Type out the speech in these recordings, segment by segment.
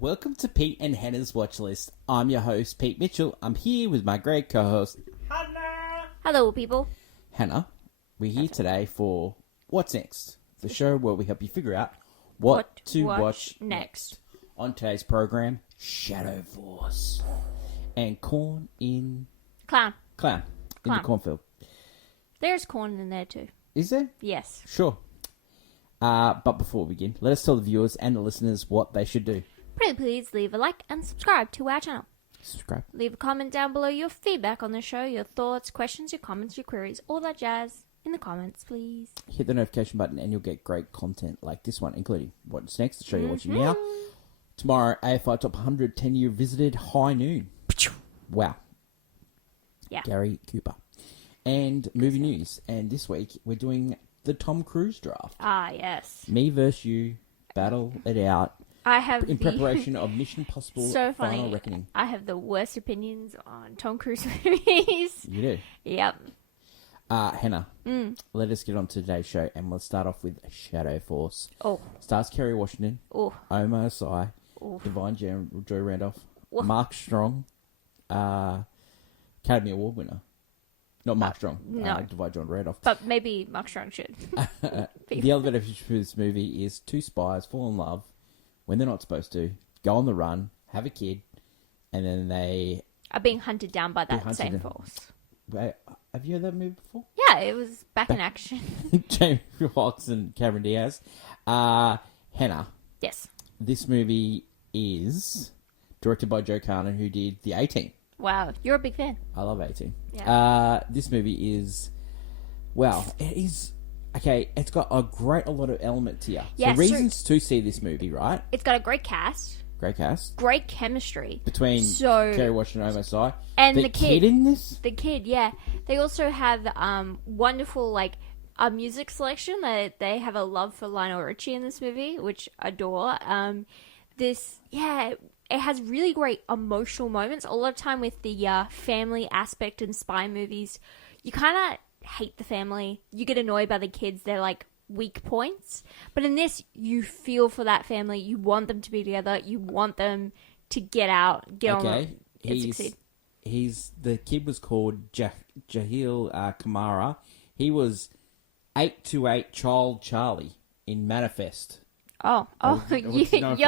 Welcome to Pete and Hannah's Watchlist. I'm your host, Pete Mitchell. I'm here with my great co-host, Hannah. Hello, people. Hannah, we're here today for What's Next, the show where we help you figure out what to watch next. On today's program, Shadow Force and Corn in... Clown. In the cornfield. There's corn in there too. Is there? Yes. Sure. But before we begin, let us tell the viewers and the listeners what they should do. Please leave a like and subscribe to our channel. Subscribe. Leave a comment down below your feedback on the show, your thoughts, questions, your comments, your queries, all that jazz in the comments, please. Hit the notification button and you'll get great content like this one, including What's Next, the show you're watching now. Tomorrow, AFI Top 100 10-year visited high noon. Wow. Yeah. Gary Cooper. And movie news. And this week, we're doing the Tom Cruise draft. Ah, yes. Me versus you, battle it out. I have in preparation of Mission Impossible so funny. Final Reckoning. I have the worst opinions on Tom Cruise movies. You do? Yep. Hannah, let us get on to today's show, and we'll start off with Shadow Force. Oh. Stars Kerry Washington, Omar Sy, Divine Joy Randolph, Mark Strong, Academy Award winner. Not Mark Strong. No. Divine John Randolph. But maybe Mark Strong should. The elevator for this movie is two spies fall in love when they're not supposed to, go on the run, have a kid, and then they... are being hunted down by that same force. Wait, have you heard that movie before? Yeah, it was back in action. Jamie Foxx and Cameron Diaz. Hannah. Yes. This movie is directed by Joe Carnan, who did The A-Team. Wow, you're a big fan. I love A-Team. Yeah. This movie is... Well, it is... Okay, it's got a lot of elements here. Yeah, so reasons to see this movie, right? It's got a great cast. Great cast. Great chemistry. Between Kerry Washington and Omar Sy. And the kid in this? The kid, yeah. They also have wonderful, a music selection. They have a love for Lionel Richie in this movie, which I adore. It has really great emotional moments. A lot of time with the family aspect in spy movies, you kind of hate the family. You get annoyed by the kids. They're like weak points. But in this, you feel for that family. You want them to be together. You want them to get on and succeed. The kid was called Jahil Kamara. He was 828 Child Charlie in Manifest. You're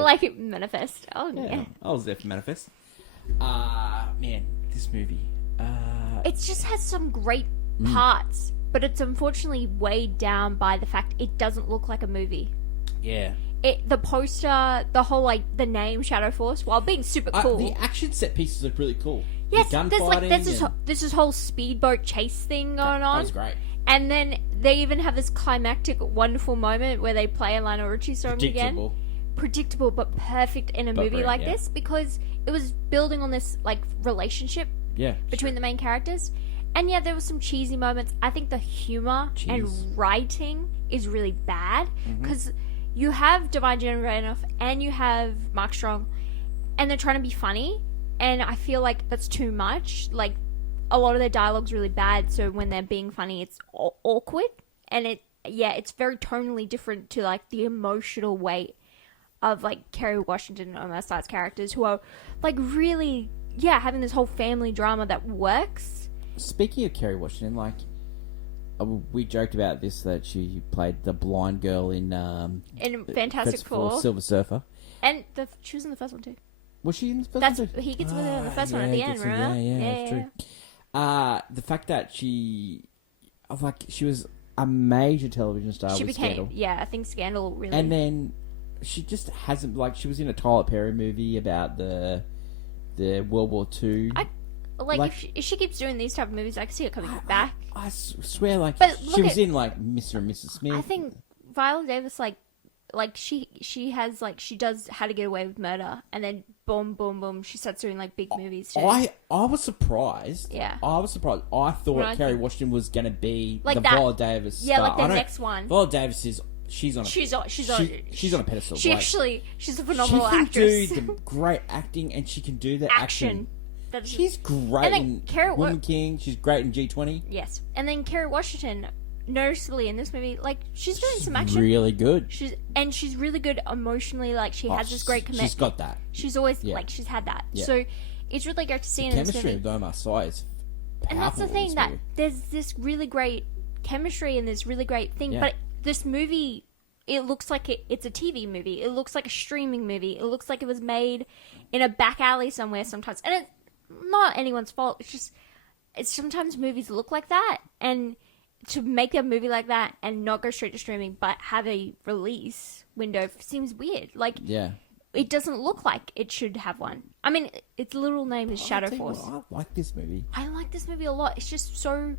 like Manifest. Oh, yeah. I was there for Manifest. Man, this movie. It just has some great parts, but it's unfortunately weighed down by the fact it doesn't look like a movie. Yeah. The poster, the whole, the name Shadow Force, while being super cool. The action set pieces look really cool. Yes, there's this whole speedboat chase thing going on. That was great. And then they even have this climactic, wonderful moment where they play a Lionel Richie song again. Predictable, but perfect in a movie like this, because it was building on this, relationship between the main characters. And yeah, there were some cheesy moments. I think the humor and writing is really bad, because you have Divine Joy Randolph and you have Mark Strong, and they're trying to be funny, and I feel like that's too much. A lot of their dialogue's really bad, so when they're being funny, it's awkward, and it's very tonally different to the emotional weight of Kerry Washington and Omar Sy's characters, who are really having this whole family drama that works. Speaking of Kerry Washington, we joked about this, that she played the blind girl in Fantastic Four, Silver Surfer, and she was in the first one too. Was she in the first one too? He gets with her in the first one at the end, remember? Yeah, true. The fact that she was a major television star. She became Scandal. Yeah, I think Scandal really. And then she just hasn't she was in a Tyler Perry movie about the World War II. If she keeps doing these type of movies, I can see her coming back. I swear, she was in Mr. and Mrs. Smith. I think Viola Davis, she has she does How to Get Away with Murder, and then boom, boom, boom, she starts doing big movies too. I was surprised. Yeah, I was surprised. I thought Kerry Washington was gonna be the Viola Davis. Yeah, star. the next one. Viola Davis is. She's on a pedestal. She's a phenomenal actress. She can do the great acting, and she can do the action. She's great in Woman King. She's great in G20. Yes. And then Kerry Washington, noticeably in this movie, like, she's doing some action. Really good. She's really good emotionally. Like, she has this great commitment. She's got that. She's always like, she's had that. Yeah. So it's really great to see in this movie. Chemistry of Doma Sai is powerful. And that's the thing, that there's this really great chemistry and this really great thing. Yeah. But this movie, it looks like it's a TV movie. It looks like a streaming movie. It looks like it was made in a back alley somewhere sometimes. And it's not anyone's fault. It's just, sometimes movies look like that. And to make a movie like that and not go straight to streaming but have a release window seems weird. Like, it doesn't look like it should have one. I mean, its literal name is Shadow Force. I like this movie. I like this movie a lot. It's just so...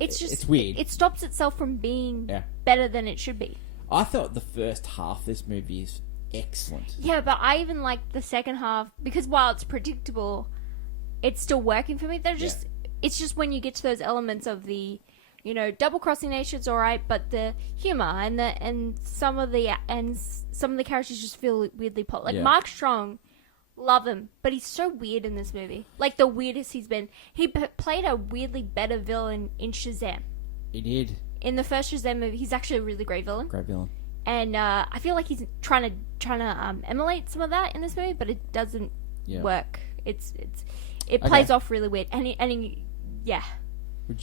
It's weird. It stops itself from being better than it should be. I thought the first half of this movie is excellent. Yeah, but I even like the second half because while it's predictable, it's still working for me. They're just... It's just when you get to those elements of the... You know, double crossing nature's alright, but the humor and some of the characters just feel weirdly pop. Like Mark Strong, love him, but he's so weird in this movie. Like the weirdest he's been. He played a weirdly better villain in Shazam. He did. In the first Shazam movie, he's actually a really great villain. Great villain. And I feel like he's trying to emulate some of that in this movie, but it doesn't work. It plays off really weird, and he Would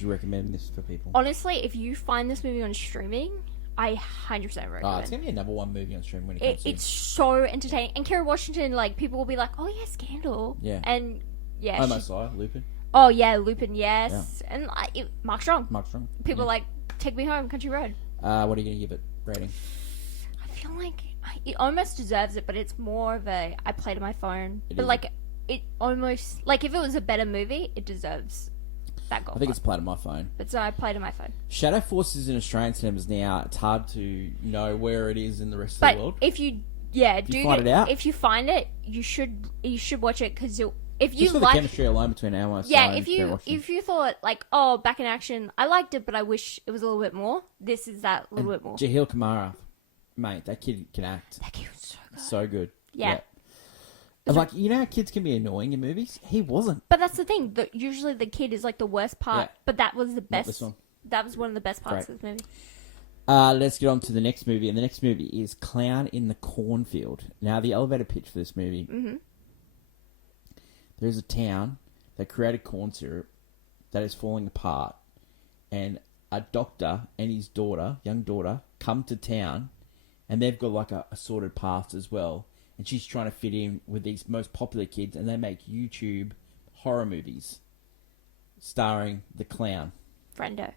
you recommend this for people? Honestly, if you find this movie on streaming, I 100% recommend. Oh, it's gonna be a number one movie on streaming when it comes to. It's so entertaining. And Kerry Washington, like, people will be like, "Oh yeah, Scandal." Yeah. And Almost like Lupin. Oh yeah, Lupin. Yes. Yeah. And Mark Strong. People like Take Me Home, Country Road. What are you gonna give it rating? I feel like it almost deserves it, but it's more of a I played on my phone. Like it almost like if it was a better movie, it deserves. I think it's played on my phone. But so I played on my phone. Shadow Force is in Australian cinemas now. It's hard to know where it is in the rest of the world. If you find it, you should watch it because if you just for like the chemistry alone between Emma and if you thought like, oh, Back in Action, I liked it, but I wish it was a little bit more. This is that little bit more. Jahil Kamara, mate, that kid can act. That kid was so good. So good. Yeah. Like, you know how kids can be annoying in movies? He wasn't. But that's the thing. Usually the kid is like the worst part. Yeah. But that was the best. Not this one. That was one of the best parts of this movie. Let's get on to the next movie. And the next movie is Clown in the Cornfield. Now, the elevator pitch for this movie. Mm-hmm. There's a town that created corn syrup that is falling apart. And a doctor and his young daughter, come to town. And they've got like a sorted past as well. And she's trying to fit in with these most popular kids, and they make YouTube horror movies starring the clown. Frendo.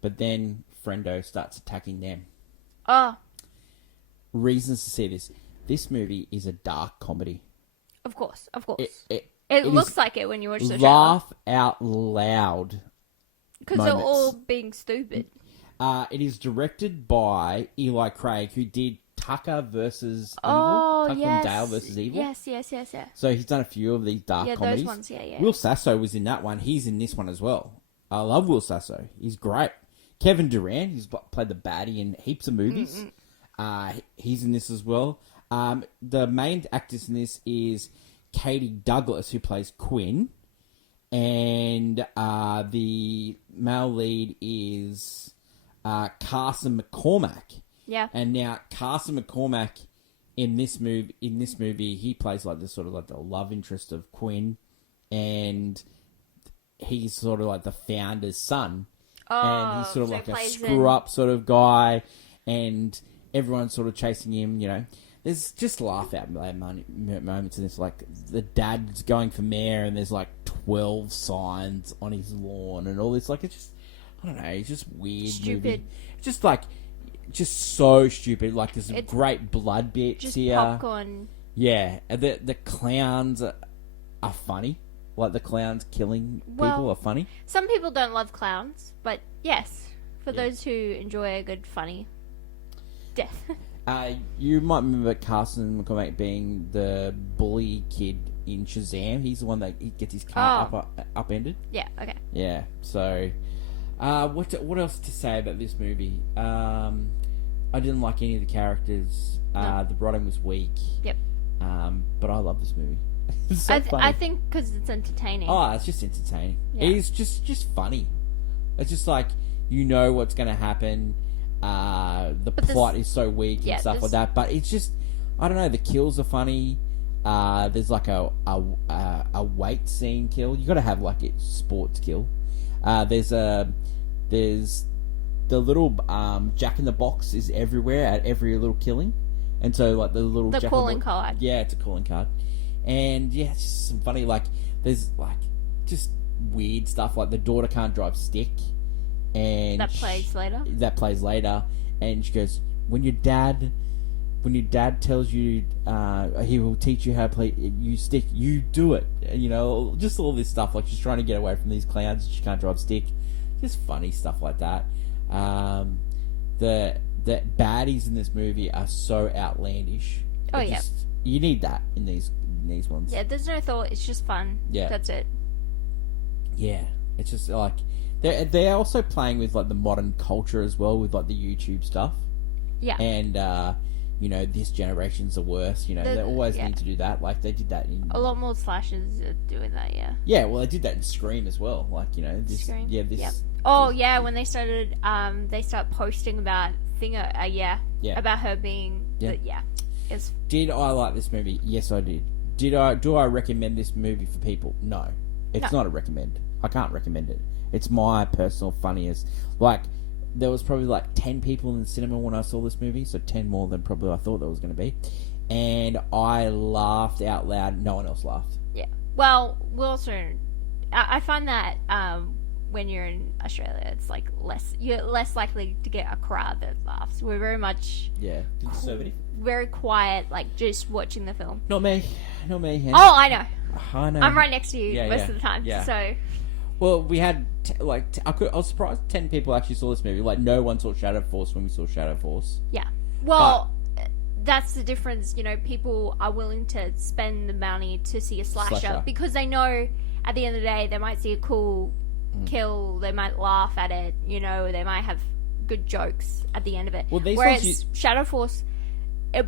But then Frendo starts attacking them. Oh. Reasons to see this. This movie is a dark comedy. Of course. It looks like it when you watch the show. Laugh out loud. Because they're all being stupid. It is directed by Eli Craig, who did Tucker versus Evil. Tucker and Dale versus Evil. Yes. So he's done a few of these dark comedies. Those ones, yeah. Will Sasso was in that one. He's in this one as well. I love Will Sasso. He's great. Kevin Durant, who's played the baddie in heaps of movies. He's in this as well. The main actress in this is Katie Douglas, who plays Quinn. And the male lead is Carson McCormack. Yeah. And now Carson McCormack in this movie, he plays like the sort of like the love interest of Quinn, and he's sort of like the founder's son. Oh, and he's sort of like a screw up sort of guy, and everyone's sort of chasing him, you know. There's just laugh out moments in this, like the dad's going for mayor and there's like 12 signs on his lawn and all this, like it's just, I don't know, it's just weird. Stupid. Movie. Just like, just so stupid. Like there's some great blood bits just here. Popcorn. Yeah, the clowns are funny. Like the clowns killing people are funny. Some people don't love clowns, but yes, for those who enjoy a good funny death. You might remember Carson McCormack being the bully kid in Shazam. He's the one that he gets his car upended. Yeah. Okay. Yeah. So, what else to say about this movie? I didn't like any of the characters. No. The writing was weak. Yep. But I love this movie. It's so funny. I think because it's entertaining. Oh, it's just entertaining. Yeah. It's just funny. It's just like, you know what's going to happen. The plot is so weak and stuff like that. But it's just, I don't know, the kills are funny. There's like a weight scene kill. You got to have like a sports kill. There's the little Jack in the Box is everywhere at every little killing, and so like the Jack calling card. Yeah, it's a calling card, and yeah, it's just some funny like there's like just weird stuff like the daughter can't drive stick, and that plays later, and she goes, when your dad tells you he will teach you how to play you stick, you do it. You know, just all this stuff. Like she's trying to get away from these clowns. She can't drive stick. Just funny stuff like that. The baddies in this movie are so outlandish. You need that in these ones. Yeah, there's no thought. It's just fun. Yeah, that's it. Yeah, it's just like they're also playing with like the modern culture as well with like the YouTube stuff. Yeah, and you know, this generation's the worst. You know, they always need to do that. Like they did that in a lot more slashers are doing that. Yeah. Yeah, well, they did that in Scream as well. Like, you know, this. Scream. Yeah, this. Yep. Oh yeah, when they started, they start posting about about her being. It's... Did I like this movie? Yes, I did. Do I recommend this movie for people? No, it's not a recommend. I can't recommend it. It's my personal funniest. Like, there was probably like 10 people in the cinema when I saw this movie, so 10 more than probably I thought there was going to be. And I laughed out loud. No one else laughed. Yeah. Well, Wilson, I find that when you're in Australia, it's like you're less likely to get a crowd that laughs. We're very much conservative, very quiet, like just watching the film. Not me. Yeah. Oh, I know. I'm right next to you most of the time. Yeah. So. Well, we had I was surprised 10 people actually saw this movie. Like, no one saw Shadow Force when we saw Shadow Force. Yeah. Well, that's the difference. You know, people are willing to spend the money to see a slasher because they know at the end of the day they might see a cool kill, they might laugh at it. You know, they might have good jokes at the end of it. Well, whereas Shadow Force,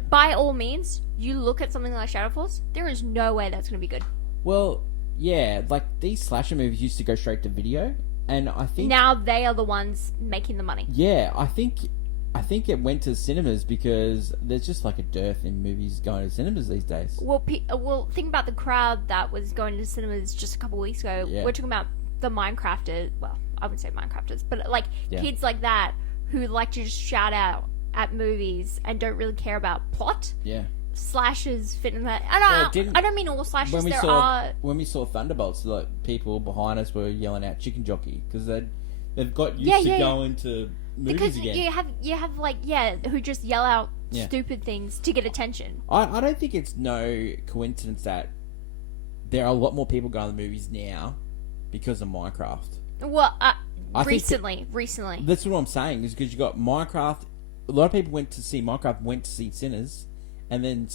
by all means, you look at something like Shadow Force, there is no way that's going to be good. Well. Yeah, like these slasher movies used to go straight to video, and I think now they are the ones making the money. Yeah, I think it went to cinemas because there's just like a dearth in movies going to cinemas these days. Well, think about the crowd that was going to cinemas just a couple of weeks ago. Yeah. We're talking about the Minecrafters. Well, I wouldn't say Minecrafters, but like kids like that who like to just shout out at movies and don't really care about plot. Yeah. Slashes fit in that. I don't mean all slashes. When we saw Thunderbolts, like people behind us were yelling out "chicken jockey" because they've got used to going to movies again. Because you have like who just yell out stupid things to get attention. I don't think it's no coincidence that there are a lot more people going to the movies now because of Minecraft. Well, recently. That's what I'm saying is because you got Minecraft. A lot of people went to see Minecraft, went to see Sinners. And then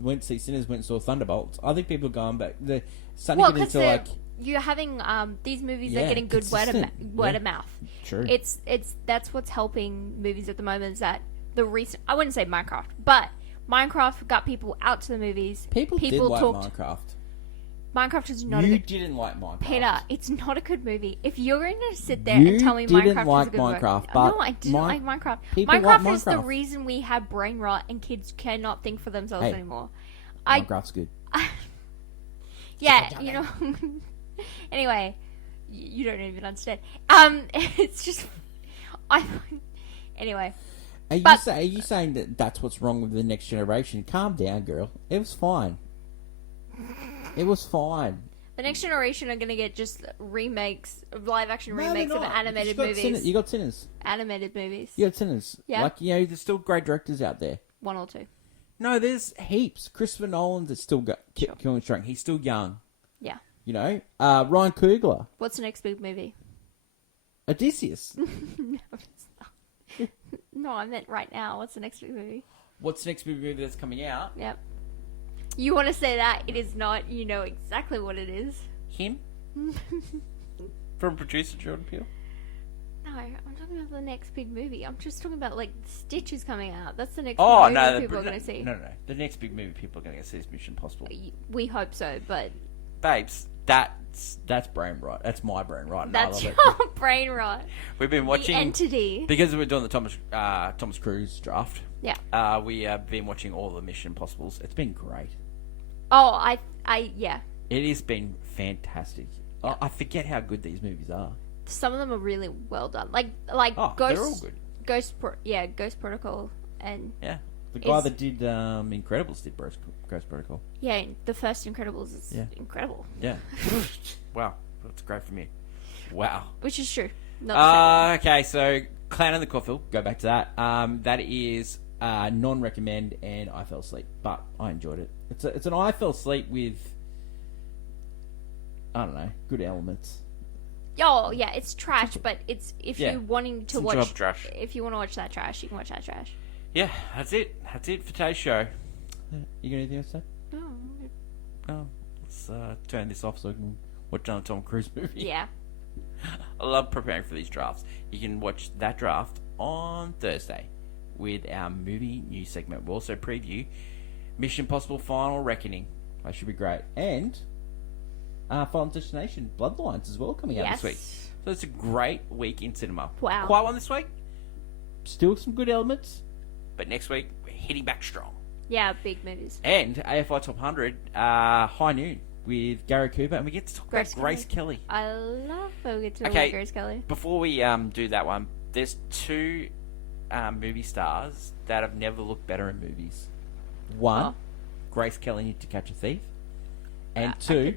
went to see Sinners, went and saw Thunderbolts. I think people are going back. They're starting to get into like you're having these movies are getting good word of mouth. True. It's that's what's helping movies at the moment. Is that the recent? I wouldn't say Minecraft, but Minecraft got people out to the movies. People did like Minecraft. Minecraft is not. You didn't like Minecraft, Peter. It's not a good movie. If you're going to sit there and tell me Minecraft is a good movie, no, I didn't like Minecraft. Minecraft is the reason we have brain rot and kids cannot think for themselves anymore. Minecraft's good. Yeah, you know. Anyway, you don't even understand. It's just, anyway. Are you saying that that's what's wrong with the next generation? Calm down, girl. It was fine. It was fine. The next generation are going to get just remakes, live action remakes of animated movies. You got Sinners. Animated movies. You got Sinners. Yeah. Like, you know, there's still great directors out there. One or two. No, there's heaps. Christopher Nolan's is still killing strong. He's still young. Yeah. You know? Ryan Coogler. What's the next big movie? Odysseus. No, it's not. No, I meant right now. What's the next big movie? What's the next big movie that's coming out? Yep. You want to say that it is not, you know exactly what it is. Him? From producer Jordan Peele? No, I'm talking about the next big movie. I'm just talking about, like, Stitch is coming out. That's the next big movie people are going to see. No. The next big movie people are going to see is Mission Impossible. We hope so, but... Babes, That's brain rot. That's my brain rot. That's your brain rot. We've been watching... The entity. Because we're doing the Thomas Cruise draft. Yeah. We have been watching all the Mission Impossibles. It's been great. Oh, yeah. It has been fantastic. Yeah. I forget how good these movies are. Some of them are really well done. Like they're all good. Ghost Protocol and... Yeah. The guy that did Incredibles did Ghost Protocol. Yeah, the first Incredibles is incredible. Yeah. Wow. That's great for me. Wow. Which is true. Okay, so Clown in the Cornfield, go back to that. That is non-recommend, and I fell asleep, but I enjoyed it. It's an I fell asleep with, I don't know, good elements. Oh yeah, it's trash, but it's if you're wanting to watch trash. If you want to watch that trash, you can watch that trash. Yeah, that's it. That's it for today's show. You got anything else to say? No. Oh, let's turn this off so we can watch another Tom Cruise movie. Yeah. I love preparing for these drafts. You can watch that draft on Thursday with our movie news segment. We'll also preview Mission Impossible Final Reckoning. That should be great. And Final Destination Bloodlines as well coming out this week. So it's a great week in cinema. Wow. Quiet one this week. Still some good elements. But next week, we're hitting back strong. Yeah, big movies. And AFI Top 100, High Noon with Gary Cooper. And we get to talk about Grace Kelly. I love when we get to talk about Grace Kelly. Before we do that one, there's two movie stars that have never looked better in movies. One, Grace Kelly in To Catch a Thief. And two,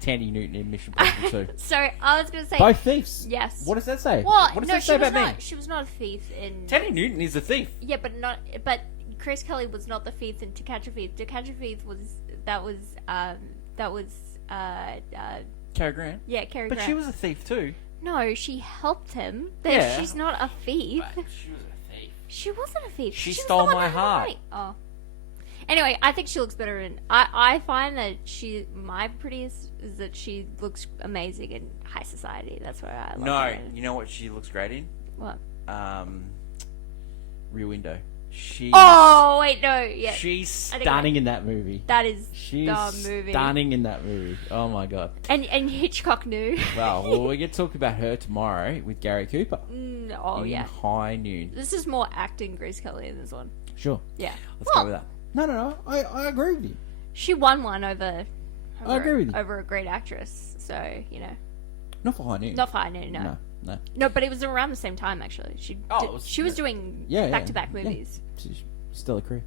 Tandy Newton in Mission Impossible 2. Sorry, I was going to say... Both thieves. Yes. What does that say? What? What does that say about me? She was not a thief in... Tandy Newton is a thief. Yeah, but Grace Kelly was not the thief in To Catch a Thief. To Catch a Thief was... That was Cary Grant. Yeah, Cary Grant. But she was a thief too. No, she helped him. She's not a thief. But she was a thief. She wasn't a thief. She stole my heart. Oh. Anyway, I think she looks better in... I find that my prettiest is that she looks amazing in High Society. That's where I love her. You know what she looks great in? What? Rear Window. Oh, wait, no. Yeah. She's stunning in that movie. That is She's the movie. Stunning in that movie. Oh, my God. And Hitchcock knew. Well, we get to talk about her tomorrow with Gary Cooper. In High Noon. This is more acting Grace Kelly in this one. Sure. Yeah. Let's go with that. No. I agree with you. She won one over I agree with you. Over a great actress. So, you know. Not for High Noon. Not for High Noon, no. No, but it was around the same time, actually. She was doing back-to-back movies. Yeah. Still a career.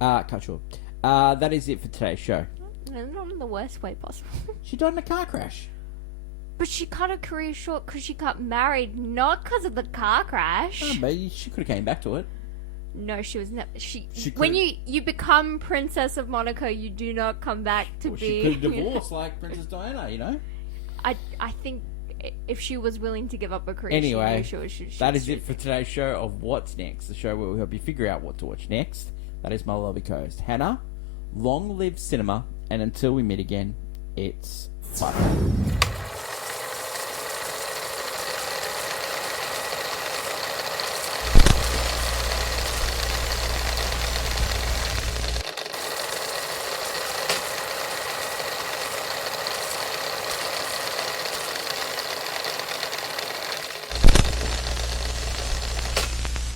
Cut short. That is it for today's show. Not in the worst way possible. She died in a car crash. But she cut her career short because she got married, not because of the car crash. No, but she could have came back to it. No, she was never. When you become Princess of Monaco, you do not come back to be. She could have divorced like Princess Diana, you know. I think if she was willing to give up her career, anyway, she that is it for today's show of What's Next, the show where we help you figure out what to watch next. That is my lovely co-host Hannah. Long live cinema, and until we meet again, it's fun.